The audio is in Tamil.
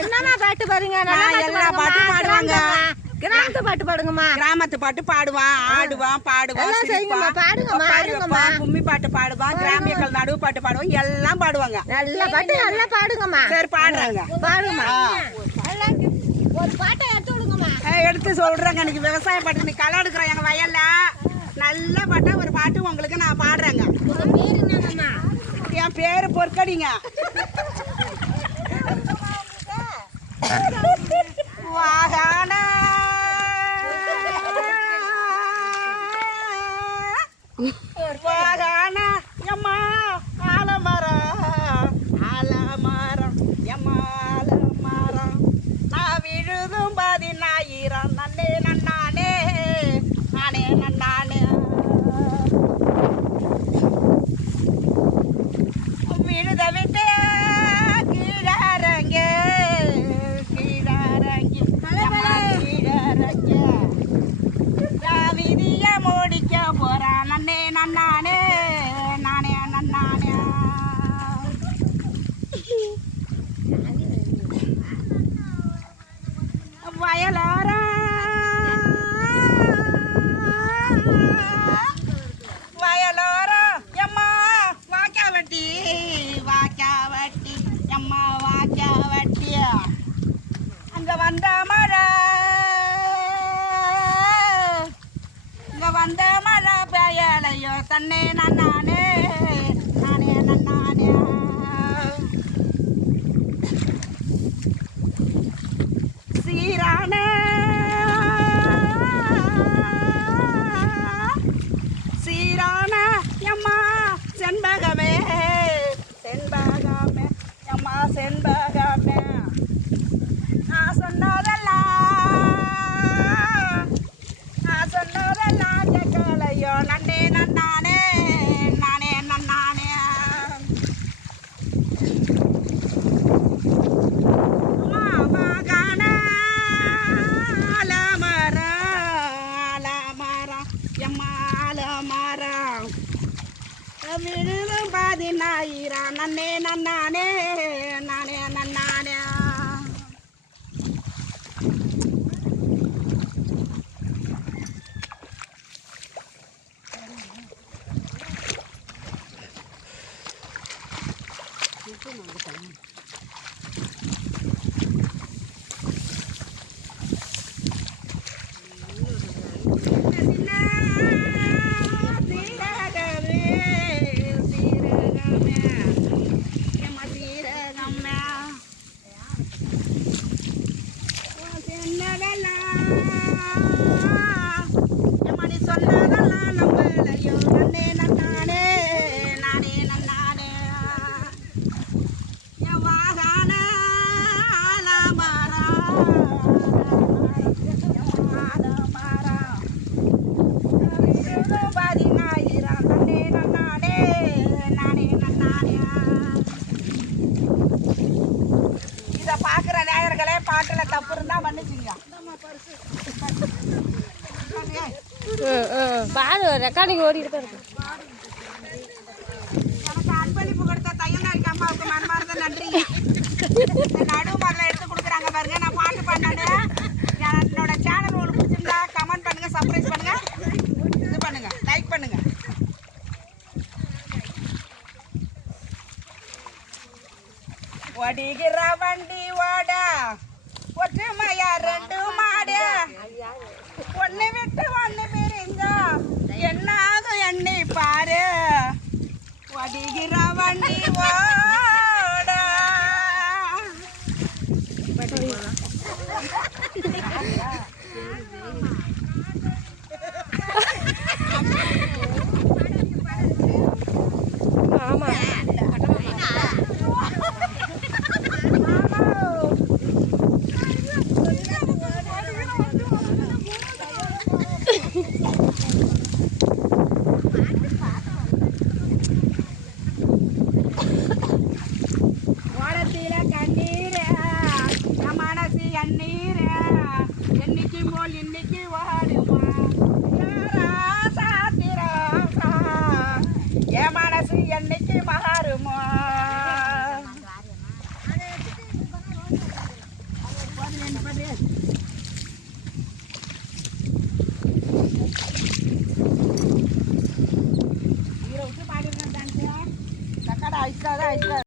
என்னமா பாட்டு பாருங்க? பாட்டு பாடுவாங்க. கிராமத்து பாட்டு பாடுங்கம்மா. கிராமத்து பாட்டு பாடுவான், ஆடுவான், பாடுவான், பாடுங்கம்மா. கும்மி பாட்டு பாடுவான், கிராமியக்கள் நடுவு பாட்டு பாடுவான், எல்லாம் பாடுவாங்க. நல்ல பாட்டு நல்லா பாடுங்கம்மா. சரி பாடுறாங்க, பாடுங்கம்மா. ஒரு பாட்டை எடுத்து விடுங்கம்மா. எடுத்து சொல்றேங்க. இன்னைக்கு விவசாய பாட்டு இன்னைக்கு களை எடுக்கிறோம் எங்க வயல்ல. நல்ல பாட்டா ஒரு பாட்டு உங்களுக்கு நான் பாடுறேங்க. என் பேரு பொற்கடிங்க. வாகான வாகான எம்மா ஆலமரம் ஆலமரம் எம்மா ஆலமரம் நான் விழுதும் 10,000 நன்னே நன்னானே நானே நன்னானே விழுத விட்டு கீழறங்க கீழறங்கி கீழறங்க விதிய முடிக்க போறான் நன்னே நன்னானே நானே நன்னானே வயலாரா வயலோரா எம்மா வாக்காவட்டி வாக்காவட்டி எம்மா வாக்காவட்டி அங்க வந்த மழை இங்க வந்த மழை பெயலையோ தன்னே நன்னானே நானே நன்னானே சீரான சீரான எம்மா செண்பகமே செண்பகமே எம்மா செண்பகமே நான் சொன்னதெல்லாம் கேட்கலையோ நன்னே நன்னானே நானே நன்னானே அம்மா வாகான ஆலமரம் ஆலமரம் எம்மா ஆலமரம் விழுதும் 10,000 நன்னே நன்னானே நானே நன்னானே சொன்னதெல்லாம் நம்பலையோ நன்னே நன்னானே நானே நன்னானே என் வாகான ஆலமரம் ஆலமரம் 10,000 நன்னே நன்னானே நானே நன்னானே இதை பார்க்குற நேயர்களே பாட்டில் தப்பு இருந்தால் மன்னிச்சுங்க. பாடு ரெக்கார்டிங் ஓடிட்டு தான் இருக்கு. எனக்கு அன்பளிப்பு கொடுத்த தையல்நாயகி அம்மாவுக்கு மனமார்ந்த நன்றிங்க. இந்த நடுமரில் எடுத்து கொடுக்குறாங்க பாருங்க. நான் பாட்டு பண்ணேன்னு என்னோட சேனல் உங்களுக்கு பிடிச்சிருந்தா கமெண்ட் பண்ணுங்க, சப்ஸ்கிரைப் பண்ணுங்க, இது பண்ணுங்க, லைக் பண்ணுங்க. ஓடிகிற வண்டி ஓட ஒற்றுமையா 2 மாடு ஒண்ணு விட்டு ஒண்ணு பிரிங்க என்னாகும் எண்ணி பாரு ஓடிகிற வண்டி ஓட ஆமா அதான்